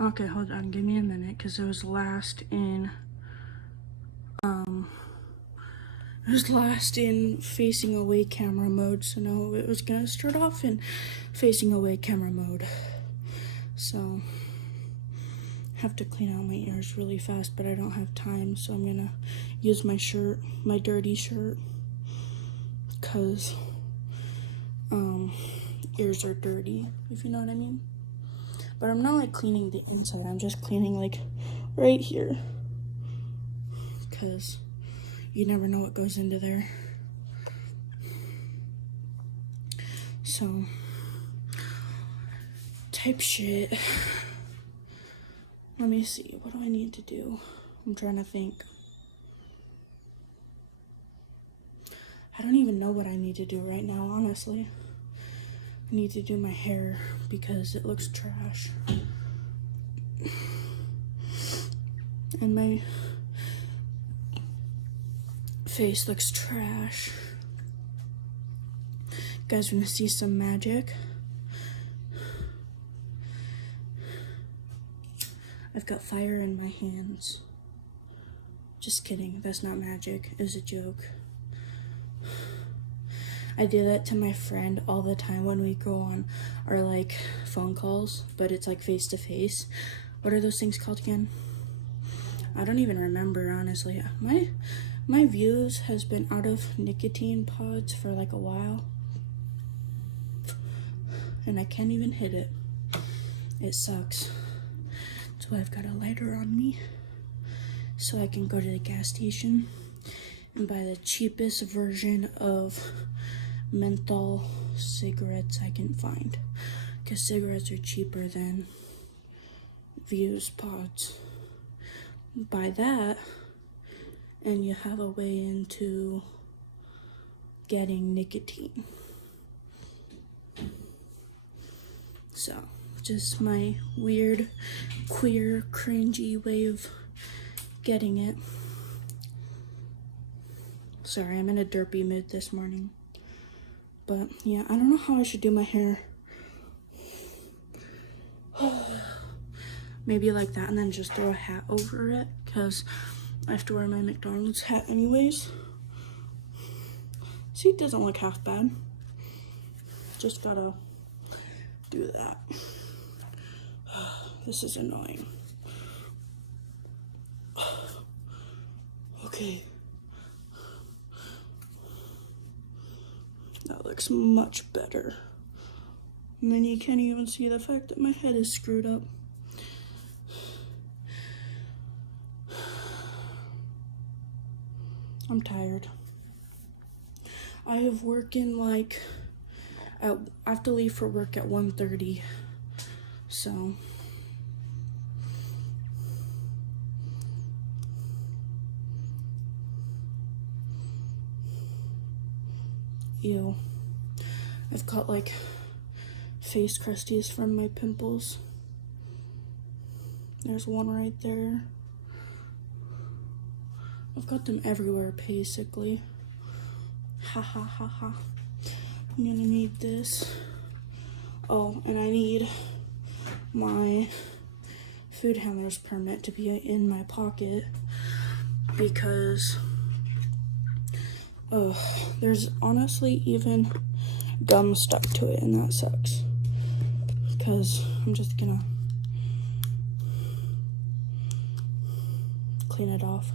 Okay, hold on, give me a minute, because it was last in facing away camera mode, so now it was gonna start off in facing away camera mode. So have to clean out my ears really fast, but I don't have time, so I'm gonna use my shirt, my dirty shirt, because ears are dirty, if you know what I mean. But I'm not like cleaning the inside, I'm just cleaning like right here, because you never know what goes into there. So type shit. Let me see, what do I need to do? I'm trying to think. I don't even know what I need to do right now, honestly. I need to do my hair because it looks trash. And my face looks trash. You guys wanna see some magic? I've got fire in my hands. Just kidding, that's not magic, it was a joke. I do that to my friend all the time when we go on our like phone calls, but it's like face to face. What are those things called again? I don't even remember, honestly. My views has been out of nicotine pods for like a while, and I can't even hit it. It sucks. So I've got a lighter on me so I can go to the gas station and buy the cheapest version of menthol cigarettes I can find, because cigarettes are cheaper than Views pods. Buy that and you have a way into getting nicotine. So just my weird, queer, cringy way of getting it. Sorry, I'm in a derpy mood this morning. But yeah, I don't know how I should do my hair. Maybe like that and then just throw a hat over it, because I have to wear my McDonald's hat anyways. See, it doesn't look half bad. Just gotta do that. This is annoying. Okay. That looks much better. And then you can't even see the fact that my head is screwed up. I'm tired. I have work in like, I have to leave for work at 1:30, so. Ew. I've got like face crusties from my pimples. There's one right there. I've got them everywhere, basically. Ha ha ha ha. I'm gonna need this. Oh, and I need my food handler's permit to be in my pocket, because there's honestly even gum stuck to it, and that sucks. Because I'm just gonna clean it off.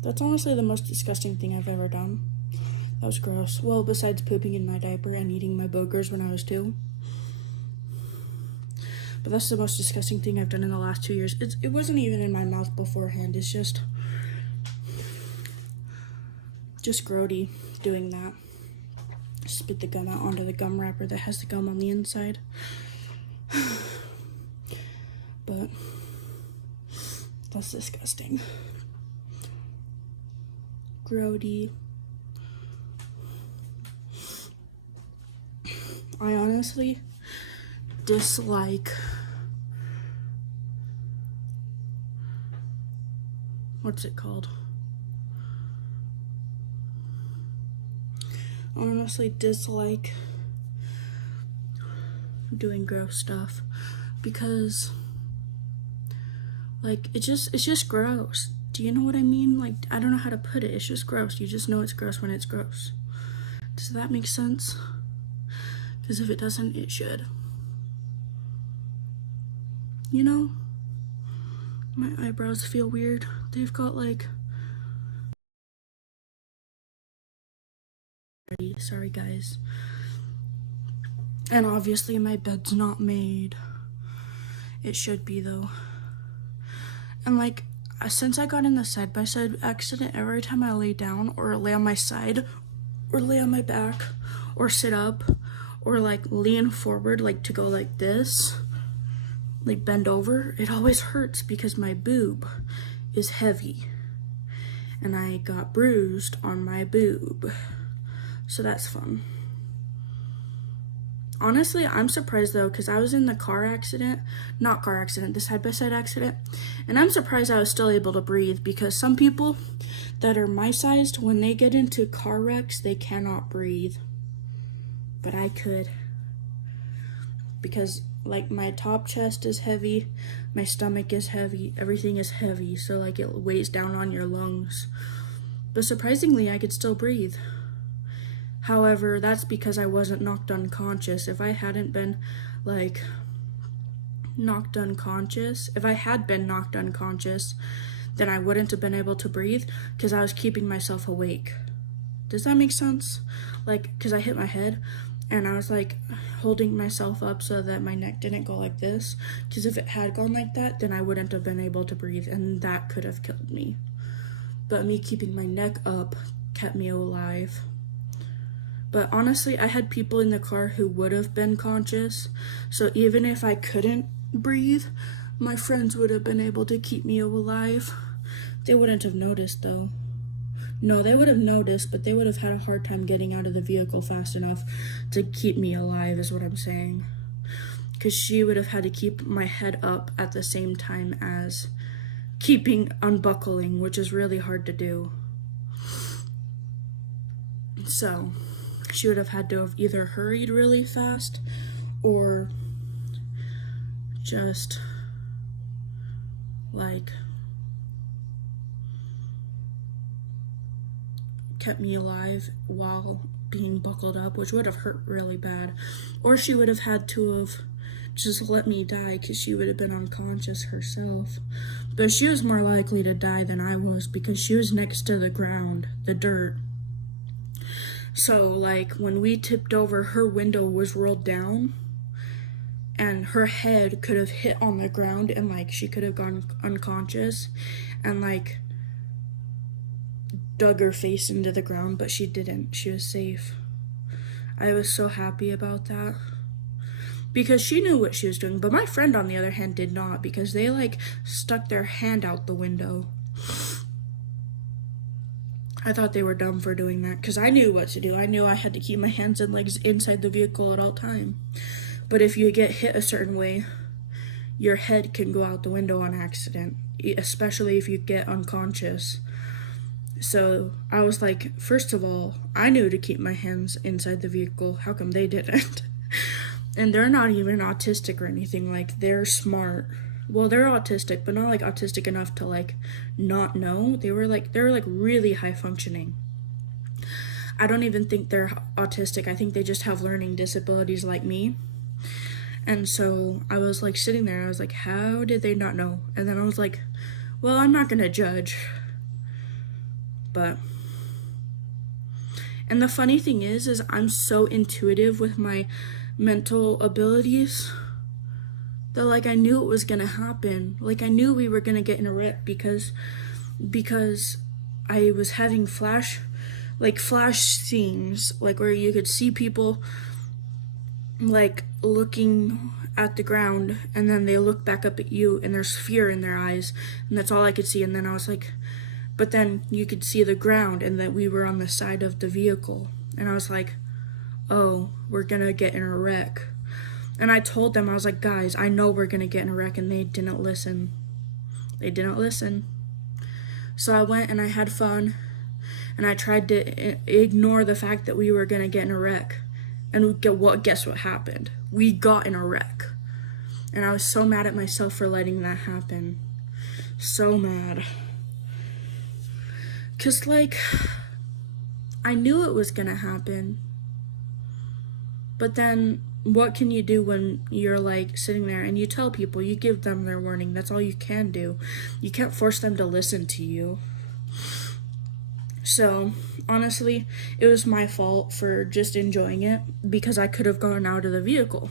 That's honestly the most disgusting thing I've ever done. That was gross. Well, besides pooping in my diaper and eating my boogers when I was 2. But that's the most disgusting thing I've done in the last 2 years. It wasn't even in my mouth beforehand. It's just grody doing that. Spit the gum out onto the gum wrapper that has the gum on the inside. But that's disgusting. Grody. I honestly dislike, what's it called? I honestly dislike doing gross stuff, because like it's just gross. Do you know what I mean? Like, I don't know how to put it. It's just gross. You just know it's gross when it's gross. Does that make sense? Because if it doesn't, it should. You know? My eyebrows feel weird. They've got like... Sorry, guys. And obviously my bed's not made. It should be, though. And like, since I got in the side-by-side accident, every time I lay down or lay on my side or lay on my back or sit up or like lean forward, like to go like this, like bend over, it always hurts because my boob is heavy and I got bruised on my boob. So that's fun. Honestly, I'm surprised though, because I was in the the side-by-side accident, and I'm surprised I was still able to breathe, because some people that are my size, when they get into car wrecks, they cannot breathe. But I could. Because like my top chest is heavy, my stomach is heavy, everything is heavy, so like it weighs down on your lungs. But surprisingly, I could still breathe. However, that's because I wasn't knocked unconscious. If I hadn't been, like, knocked unconscious, then I wouldn't have been able to breathe because I was keeping myself awake. Does that make sense? Like, because I hit my head and I was, like, holding myself up so that my neck didn't go like this. Because if it had gone like that, then I wouldn't have been able to breathe, and that could have killed me. But me keeping my neck up kept me alive. But honestly, I had people in the car who would have been conscious. So even if I couldn't breathe, my friends would have been able to keep me alive. They wouldn't have noticed though. No, they would have noticed, but they would have had a hard time getting out of the vehicle fast enough to keep me alive, is what I'm saying. Because she would have had to keep my head up at the same time as unbuckling, which is really hard to do. So she would have had to have either hurried really fast or just like kept me alive while being buckled up, which would have hurt really bad. Or she would have had to have just let me die because she would have been unconscious herself. But she was more likely to die than I was because she was next to the ground, the dirt. So, like, when we tipped over, her window was rolled down, and her head could have hit on the ground, and, like, she could have gone unconscious, and, like, dug her face into the ground, but she didn't. She was safe. I was so happy about that, because she knew what she was doing, but my friend, on the other hand, did not, because they, like, stuck their hand out the window. I thought they were dumb for doing that, because I knew what to do. I knew I had to keep my hands and legs inside the vehicle at all time. But if you get hit a certain way, your head can go out the window on accident, especially if you get unconscious. So I was like, first of all, I knew to keep my hands inside the vehicle. How come they didn't? And they're not even autistic or anything. Like, they're smart. Well, they're autistic, but not like autistic enough to like not know. They were like really high functioning. I don't even think they're autistic. I think they just have learning disabilities like me. And so I was like sitting there, I was like, how did they not know? And then I was like, well, I'm not gonna judge. But, and the funny thing is I'm so intuitive with my mental abilities that, like, I knew it was gonna happen. Like, I knew we were gonna get in a wreck because I was having flash scenes, like, where you could see people, like, looking at the ground, and then they look back up at you, and there's fear in their eyes, and that's all I could see. And then I was like, but then you could see the ground, and that we were on the side of the vehicle, and I was like, oh, we're gonna get in a wreck. And I told them, I was like, guys, I know we're gonna get in a wreck, and they didn't listen. They didn't listen. So I went and I had fun, and I tried to ignore the fact that we were gonna get in a wreck. And guess what happened? We got in a wreck. And I was so mad at myself for letting that happen. So mad. 'Cause, like, I knew it was gonna happen. But then, what can you do when you're, like, sitting there and you tell people, you give them their warning. That's all you can do. You can't force them to listen to you. So, honestly, it was my fault for just enjoying it because I could have gone out of the vehicle.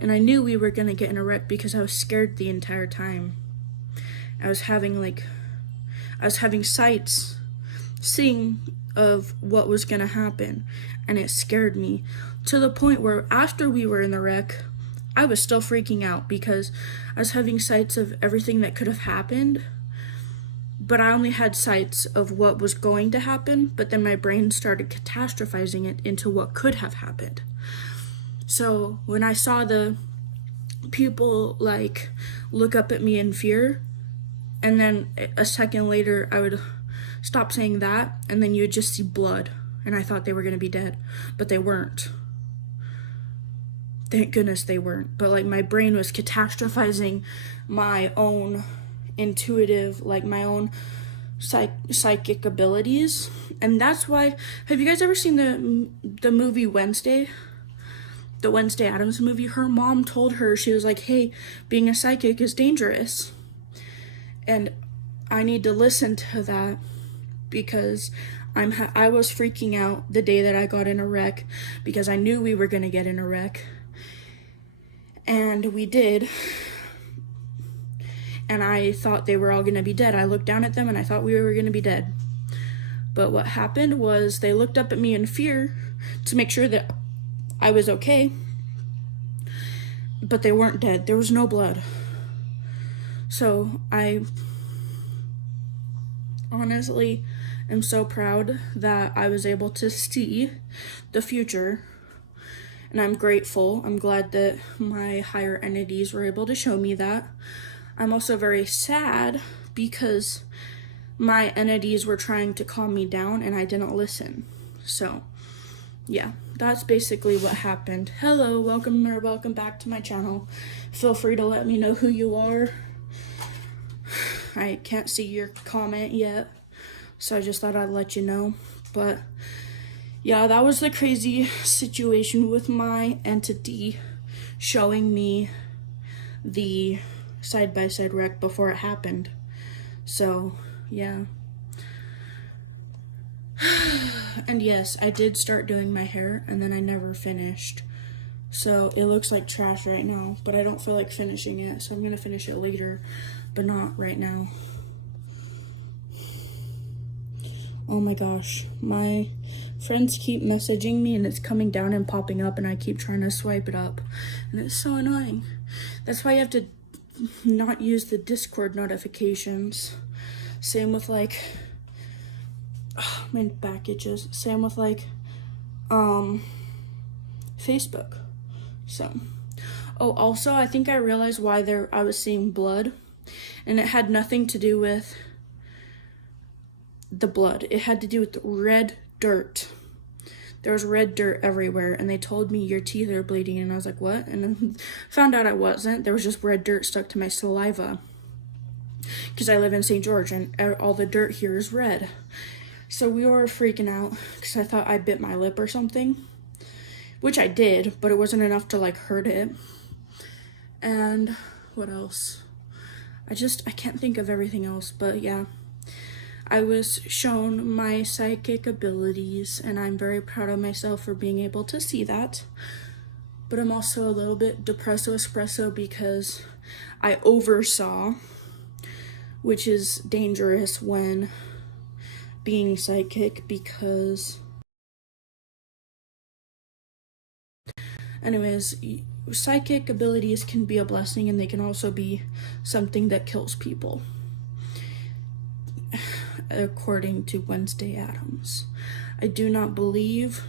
And I knew we were gonna get in a wreck because I was scared the entire time. I was having sights, seeing of what was gonna happen, and it scared me to the point where after we were in the wreck, I was still freaking out because I was having sights of everything that could have happened, but I only had sights of what was going to happen, but then my brain started catastrophizing it into what could have happened. So when I saw the people, like, look up at me in fear, and then a second later I would stop saying that, and then you would just see blood, and I thought they were going to be dead, but they weren't. Thank goodness they weren't. But, like, my brain was catastrophizing my own intuitive, like, my own psychic abilities. And that's why, have you guys ever seen the movie Wednesday? The Wednesday Addams movie? Her mom told her, she was like, hey, being a psychic is dangerous. And I need to listen to that because I was freaking out the day that I got in a wreck because I knew we were going to get in a wreck. And we did. And I thought they were all going to be dead. I looked down at them and I thought we were going to be dead. But what happened was they looked up at me in fear to make sure that I was okay. But they weren't dead. There was no blood. So I honestly am so proud that I was able to see the future. And I'm grateful. I'm glad that my higher entities were able to show me that. I'm also very sad because my entities were trying to calm me down and I didn't listen. So, yeah, that's basically what happened. Hello, welcome back to my channel. Feel free to let me know who you are. I can't see your comment yet, so I just thought I'd let you know. But yeah, that was the crazy situation with my entity showing me the side-by-side wreck before it happened. So, yeah. And yes, I did start doing my hair, and then I never finished. So, it looks like trash right now, but I don't feel like finishing it, so I'm going to finish it later, but not right now. Oh my gosh, my friends keep messaging me and it's coming down and popping up and I keep trying to swipe it up. And it's so annoying. That's why you have to not use the Discord notifications. Same with, like, my back itches. Same with, like, Facebook. So, oh, also, I think I realized why I was seeing blood. And it had nothing to do with the blood. It had to do with the red dirt. There was red dirt everywhere, and they told me your teeth are bleeding, and I was like, what? And then found out I wasn't. There was just red dirt stuck to my saliva because I live in St. George, and all the dirt here is red. So we were freaking out because I thought I bit my lip or something, which I did, but it wasn't enough to, like, hurt it. And what else? I can't think of everything else, but yeah. I was shown my psychic abilities, and I'm very proud of myself for being able to see that. But I'm also a little bit depresso espresso because I oversaw, which is dangerous when being psychic because... Anyways, psychic abilities can be a blessing and they can also be something that kills people, according to Wednesday Addams. I do not believe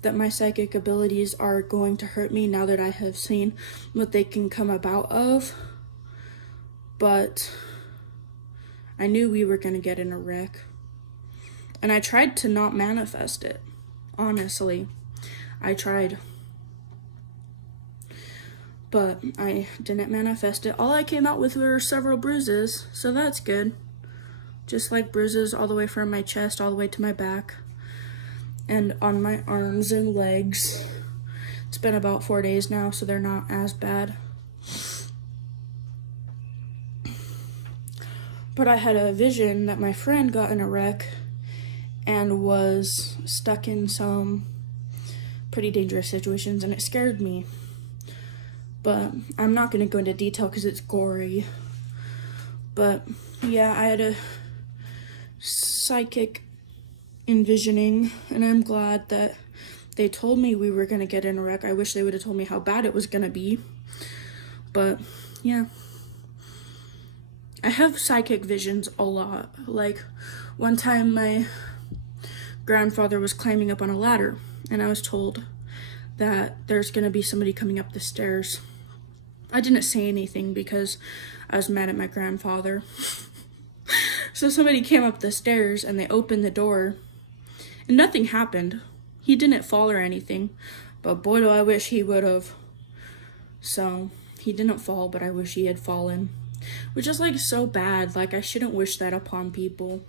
that my psychic abilities are going to hurt me now that I have seen what they can come about of, but I knew we were going to get in a wreck, and I tried to not manifest it, honestly. I tried. but I didn't manifest it. All I came out with were several bruises, so that's good. Just like bruises all the way from my chest all the way to my back and on my arms and legs. It's been about 4 days now, so they're not as bad. But I had a vision that my friend got in a wreck and was stuck in some pretty dangerous situations, and it scared me. But I'm not going to go into detail because it's gory. But yeah, I had a psychic envisioning, and I'm glad that they told me we were going to get in a wreck. I wish they would have told me how bad it was going to be. But yeah, I have psychic visions a lot. Like one time my grandfather was climbing up on a ladder, and I was told that there's going to be somebody coming up the stairs. I didn't say anything because I was mad at my grandfather. So somebody came up the stairs and they opened the door and nothing happened. He didn't fall or anything, but boy do I wish he would have. So he didn't fall, but I wish he had fallen, which is like so bad. Like I shouldn't wish that upon people.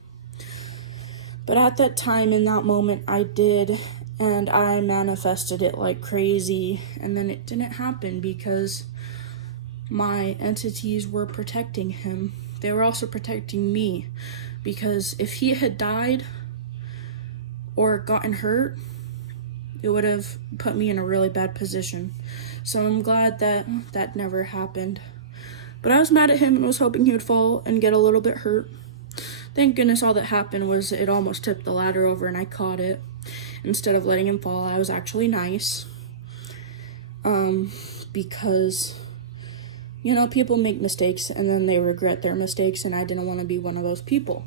But at that time, in that moment, I did, and I manifested it like crazy, and then it didn't happen because my entities were protecting him. They were also protecting me, because if he had died or gotten hurt, it would have put me in a really bad position. So I'm glad that that never happened. But I was mad at him and was hoping he would fall and get a little bit hurt. Thank goodness all that happened was it almost tipped the ladder over and I caught it. Instead of letting him fall, I was actually nice. Because, you know, people make mistakes and then they regret their mistakes, and I didn't want to be one of those people.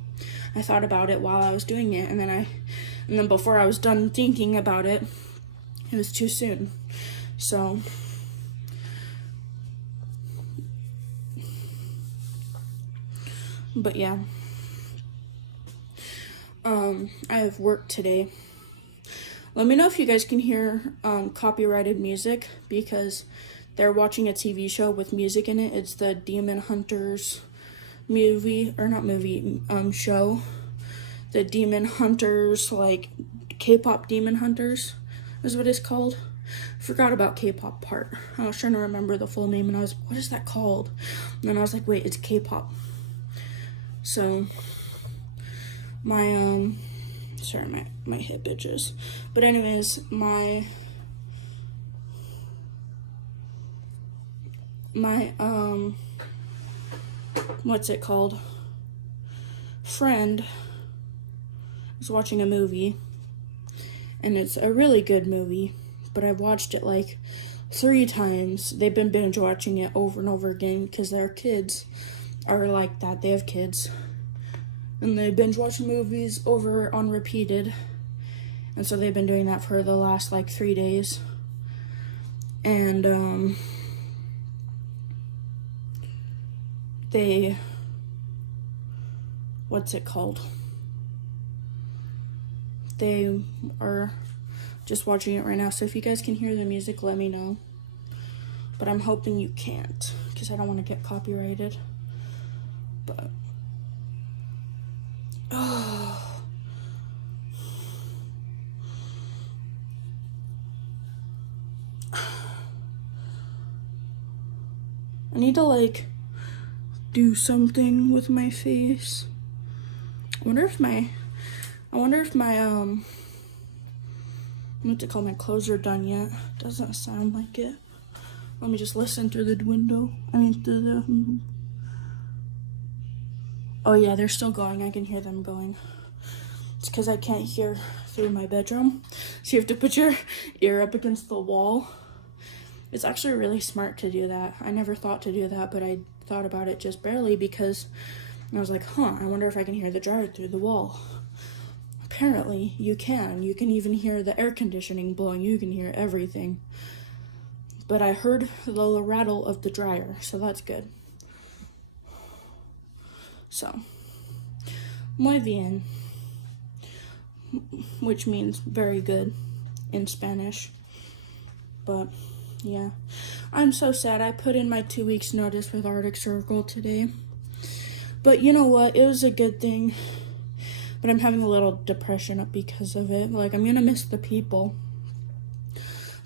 I thought about it while I was doing it, and then before I was done thinking about it, it was too soon. So but yeah. I have work today. Let me know if you guys can hear copyrighted music, because they're watching a TV show with music in it. It's the Demon Hunters movie, or not movie, show. The Demon Hunters, like K-pop Demon Hunters is what it's called. Forgot about K-pop part. I was trying to remember the full name and I was, what is that called? And then I was like, wait, it's K-pop. So my sorry, my hip itches. But anyways, my what's it called? Friend was watching a movie, and it's a really good movie, but I've watched it like 3 times. They've been binge watching it over and over again because their kids are like that. They have kids, and they binge watch movies over on repeated, and so they've been doing that for the last like 3 days. And they, what's it called? They are just watching it right now, so if you guys can hear the music, let me know. But I'm hoping you can't, because I don't want to get copyrighted. But oh, I need to like do something with my face. I wonder if my what's it called, my clothes are done yet. Doesn't sound like it. Let me just listen through the window. Through the oh yeah, they're still going. I can hear them going. It's because I can't hear through my bedroom. So you have to put your ear up against the wall. It's actually really smart to do that. I never thought to do that, but I thought about it just barely because I was like, I wonder if I can hear the dryer through the wall. Apparently, you can. You can even hear the air conditioning blowing. You can hear everything. But I heard the rattle of the dryer, so that's good. So, muy bien, which means very good in Spanish. But Yeah. I'm so sad. I put in my 2 weeks notice with Arctic Circle today. But you know what? It was a good thing. But I'm having a little depression up because of it. Like, I'm gonna miss the people.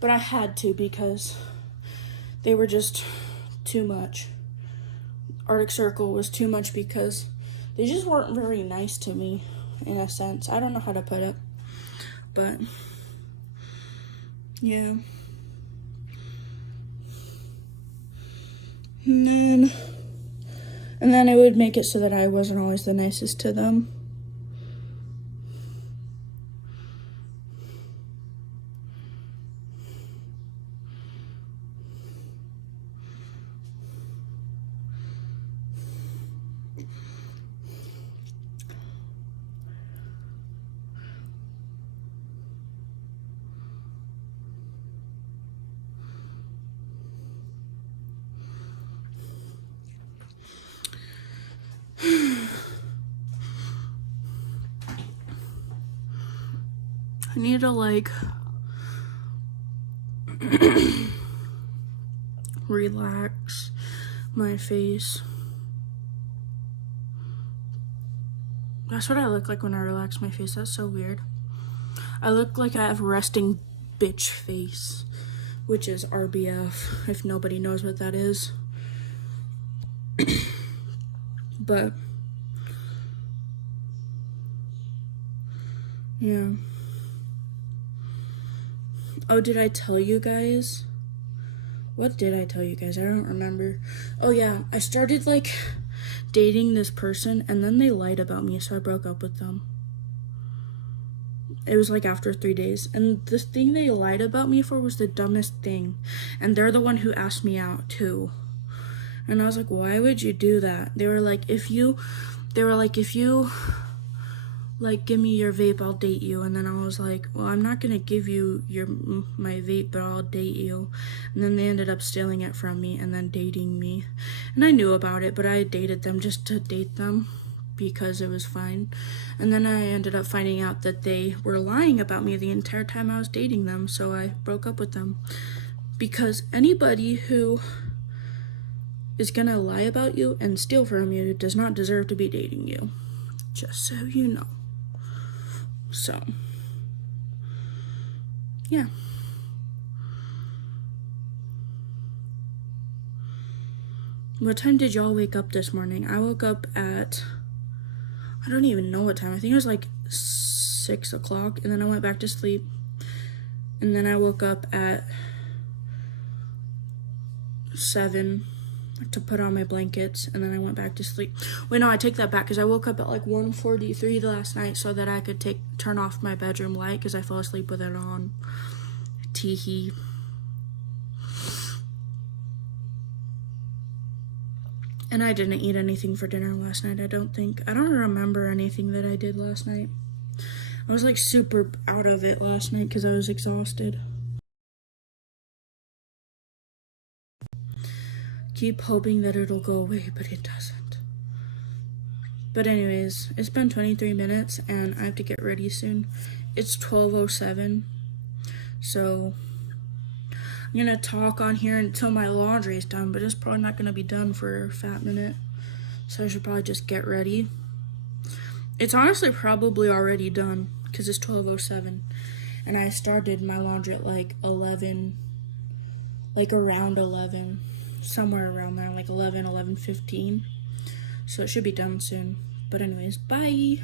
But I had to because they were just too much. Arctic Circle was too much because they just weren't very nice to me, in a sense. I don't know how to put it. But, yeah. And then it would make it so that I wasn't always the nicest to them. I need to, like, relax my face. That's what I look like when I relax my face. That's so weird. I look like I have resting bitch face, which is RBF, if nobody knows what that is. But, yeah. Oh, did I tell you guys? What did I tell you guys? I don't remember. Oh, yeah. I started, like, dating this person, and then they lied about me, so I broke up with them. It was, like, after 3 days. And the thing they lied about me for was the dumbest thing. And they're the one who asked me out, too. And I was like, why would you do that? They were like, if you, like, give me your vape, I'll date you. And then I was like, well, I'm not gonna give you my vape, but I'll date you. And then they ended up stealing it from me and then dating me. And I knew about it, but I dated them just to date them because it was fine. And then I ended up finding out that they were lying about me the entire time I was dating them, so I broke up with them. Because anybody who is gonna lie about you and steal from you does not deserve to be dating you. Just so you know. So, yeah. What time did y'all wake up this morning? I woke up at, I don't even know what time. I think it was like 6 o'clock, and then I went back to sleep. And then I woke up at 7 to put on my blankets, and then I went back to sleep. Wait, no, I take that back, because I woke up at like 1:43 last night so that I could turn off my bedroom light, because I fell asleep with it on. Teehee. And I didn't eat anything for dinner last night, I don't think. I don't remember anything that I did last night. I was like super out of it last night because I was exhausted. Keep hoping that it'll go away, but it doesn't. But anyways, it's been 23 minutes and I have to get ready soon. It's 12:07, so I'm gonna talk on here until my laundry is done, but it's probably not gonna be done for a fat minute, so I should probably just get ready. It's honestly probably already done because it's 12:07, and I started my laundry at like 11, like around 11. Somewhere around there, like 11:15. So it should be done soon. But anyways, bye.